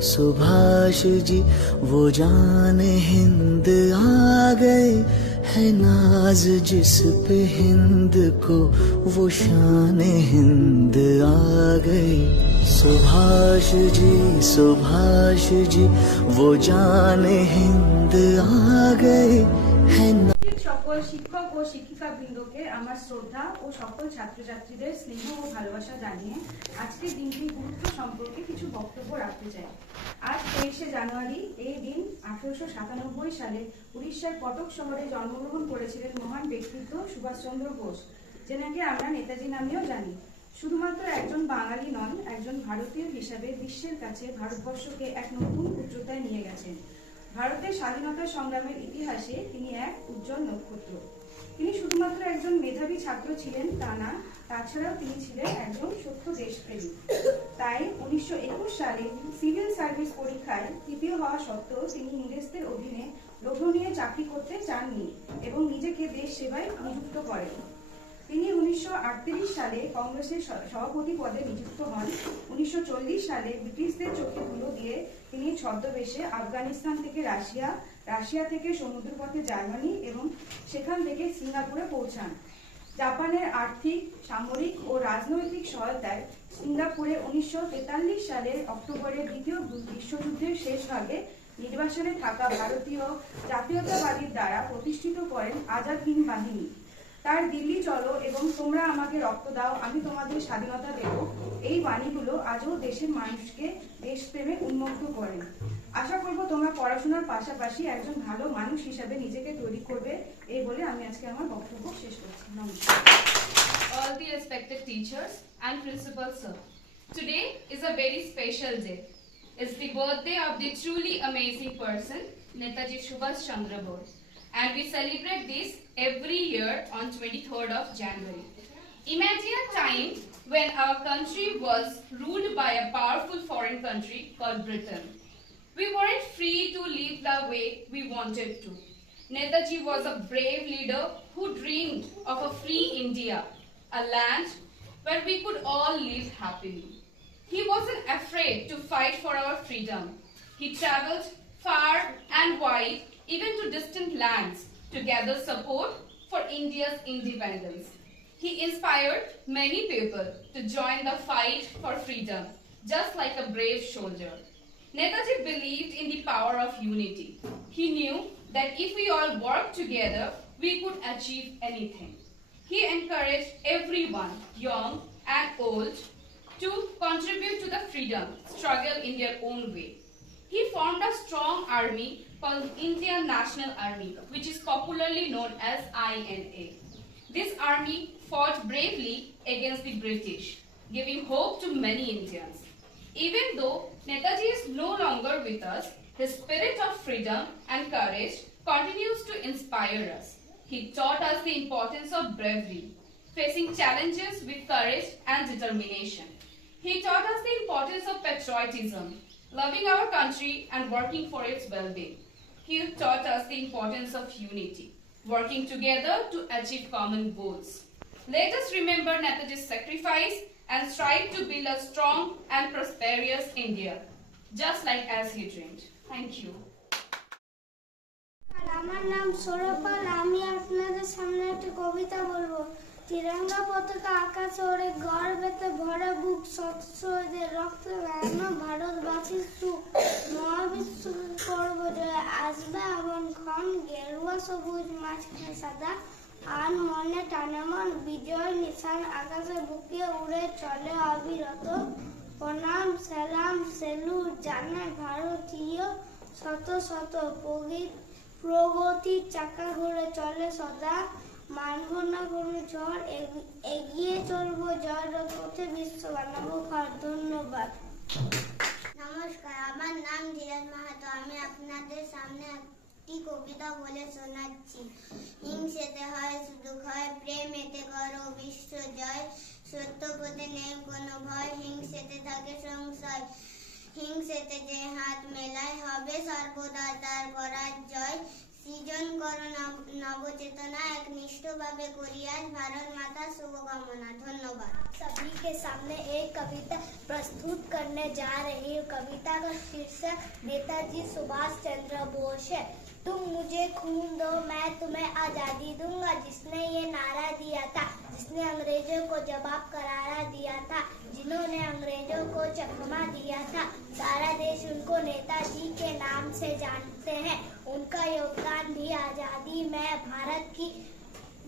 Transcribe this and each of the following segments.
सुभाष जी वो जान हिंद आ गए, है नाज जिस पे हिंद को वो शान हिंद आ गई। सुभाष जी वो जान हिंद आ गए, है সকল শিক্ষক ও শিক্ষিকা বৃন্দকে আমার শ্রদ্ধা ও সকল ছাত্রছাত্রীদের স্নেহ ও ভালোবাসা জানিয়ে আজকের দিনটির গুরুত্ব সম্পর্কে কিছু বক্তব্য রাখতে চাই। আজ 23শে জানুয়ারি, এই দিন 1897 সালে উড়িষ্যার কটক শহরে জন্মগ্রহণ করেছিলেন মহান ব্যক্তিত্ব সুভাষচন্দ্র বোস, যেনাকে আমরা নেতাজি নামেও জানি। শুধুমাত্র একজন বাঙালি নন, একজন ভারতীয় হিসাবে বিশ্বের কাছে ভারতবর্ষকে এক নতুন উচ্চতায় নিয়ে গেছেন। ভারতের স্বাধীনতা সংগ্রামের ইতিহাসে তিনি এক উজ্জ্বল নক্ষত্র। তিনি শুধুমাত্র একজন মেধাবী ছাত্র ছিলেন তা না, তাছাড়াও তিনি ছিলেন একজন সত্য দেশপ্রেমী। তাই 1921 সালে সিভিল সার্ভিস পরীক্ষায় তৃতীয় হওয়া সত্ত্বেও তিনি ইংরেজদের অধীনে লোভনীয় চাকরি করতে চাননি এবং নিজেকে দেশ সেবায় নিযুক্ত করেন। তিনি 1938 সালে কংগ্রেসের সভাপতি পদে নিযুক্ত হন। 1940 সালে ব্রিটিশদের চোখে ধুলো দিয়ে তিনি ছদ্মবেশে আফগানিস্তান থেকে রাশিয়া থেকে সমুদ্রপথে জার্মানি এবং সেখান থেকে সিঙ্গাপুরে পৌঁছান। জাপানের আর্থিক, সামরিক ও রাজনৈতিক সহায়তায় সিঙ্গাপুরে 1943 সালের অক্টোবরে দ্বিতীয় বিশ্বযুদ্ধের শেষ ভাগে নির্বাসনে থাকা ভারতীয় জাতীয়তাবাদীর দ্বারা প্রতিষ্ঠিত করেন আজাদ হিন্দ বাহিনী। তার দিল্লি চলো এবং তোমরা আমাকে রক্ত দাও, আমি তোমাদের স্বাধীনতা দেব, এই বাণীগুলো আজও দেশের মানুষকে দেশপ্রেমে উন্মুক্ত করেন। আশা করব তোমরা পড়াশোনার পাশাপাশি একজন ভালো মানুষ হিসাবে নিজেকে তৈরি করবে, এই বলে আমি আজকে আমার বক্তব্য শেষ করছি। নমস্কার। All the respected teachers and principal sir, today is a very special day. It's the birthday of the truly amazing person, Netaji Subhash Chandra Bose. And we celebrate this every year on 23rd of January. Imagine a time when our country was ruled by a powerful foreign country called Britain. We weren't free to live the way we wanted to. Netaji was a brave leader who dreamed of a free India, a land where we could all live happily. He wasn't afraid to fight for our freedom. He traveled far and wide, even to distant lands, to gather support for India's independence. He inspired many people to join the fight for freedom, just like a brave soldier. Netaji believed in the power of unity. He knew that if we all worked together, we could achieve anything. He encouraged everyone, young and old, to contribute to the freedom struggle in their own way. He formed a strong army called Indian National Army, which is popularly known as INA. This army fought bravely against the British, giving hope to many Indians. Even though Netaji is no longer with us, his spirit of freedom and courage continues to inspire us. He taught us the importance of bravery, facing challenges with courage and determination. He taught us the importance of patriotism, loving our country and working for its well-being. He taught us the importance of unity, working together to achieve common goals. Let us remember Netaji's sacrifice and strive to build a strong and prosperous India, just like as he dreamed. Thank you. আমার নাম সৌরপাল। আমি আপনাদের সামনে একটি কবিতা বলবো। তিরঙ্গা পতাকা আকাশে ওড়ে, গর্বেতে ভরা বুক, শহীদের রক্ত লাগানো ভারতবাসীর সুখ, মহাবিশ্ব করব জয়, আসবে এমন ক্ষণ, গেরুয়া সবুজ মাঝখানে সাদা, আর মনে টানে মন, বিজয় নিশান আকাশে বুকে উড়ে চলে অবিরত, প্রণাম সালাম সেলুট জানে ভারতীয়, শত শত প্রগতির চাকা ঘুরে চলে সদা, মানব না কোনো ঝড়, এগিয়ে চলবো জয়ের পথে, বিশ্ব বানাবো ঘর। ধন্যবাদ। নমস্কার, আমার নাম ধীরাজ মাহাতো। আমি আপনাদের সামনে একটি কবিতা বলে শোনাচ্ছি। হিংসেতে হয় শুধু ক্ষয়, প্রেম এতে করো বিশ্ব জয়, সত্য পথে নেই কোনো ভয়, হিংসেতে থাকে সংশয়, হিংসেতে যে হাত মেলায় হবে সর্বদা তার পরাজয়, সৃজন করো নবচেতনা একনিষ্ঠভাবে করি আজ ভারত মাতার শুভকামনা। ধন্যবাদ। सभी के सामने एक कविता प्रस्तुत करने जा रही हूँ। कविता का शीर्षक नेताजी सुभाष चंद्र बोस है। तुम मुझे खून दो मैं तुम्हें आजादी दूंगा, जिसने ये नारा दिया था, जिसने अंग्रेजों को जवाब करारा दिया था, जिन्होंने अंग्रेजों को चकमा दिया था। सारा देश उनको नेताजी के नाम से जानते हैं। उनका योगदान भी आजादी में भारत की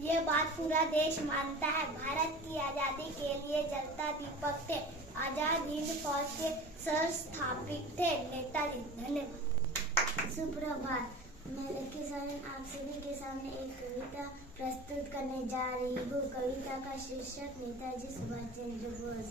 ये बात पूरा देश मानता है। भारत की आजादी के लिए जलता दीपक थे, आजाद हिंद फौज के संस्थापक थे नेताजी। धन्यवाद। सुप्रभात। मैं लकी सरन आप सभी के सामने एक कविता प्रस्तुत करने जा रही हूँ। कविता का शीर्षक नेताजी सुभाष चंद्र बोस।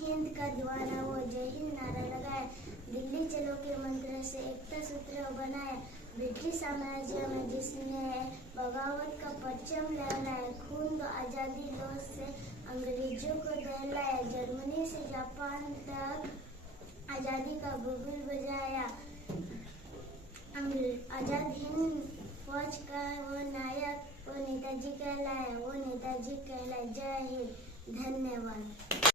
हिंद का दीवाना वो जय हिंद नारा लगाए, दिल्ली चलो के मंत्र से एकता सूत्र बनाए। ब्रिटिश साम्राज्य में जिसने बगावत का परचम लहराया, खून दो आजादी लो से अंग्रेजों को दहलाया। जर्मनी से जापान तक आजादी का बुलबुल बजाया। आजाद हिंद फौज का वो नायक वो नेताजी कहलाया, वो नेताजी कहलाए। जय हिंद। धन्यवाद।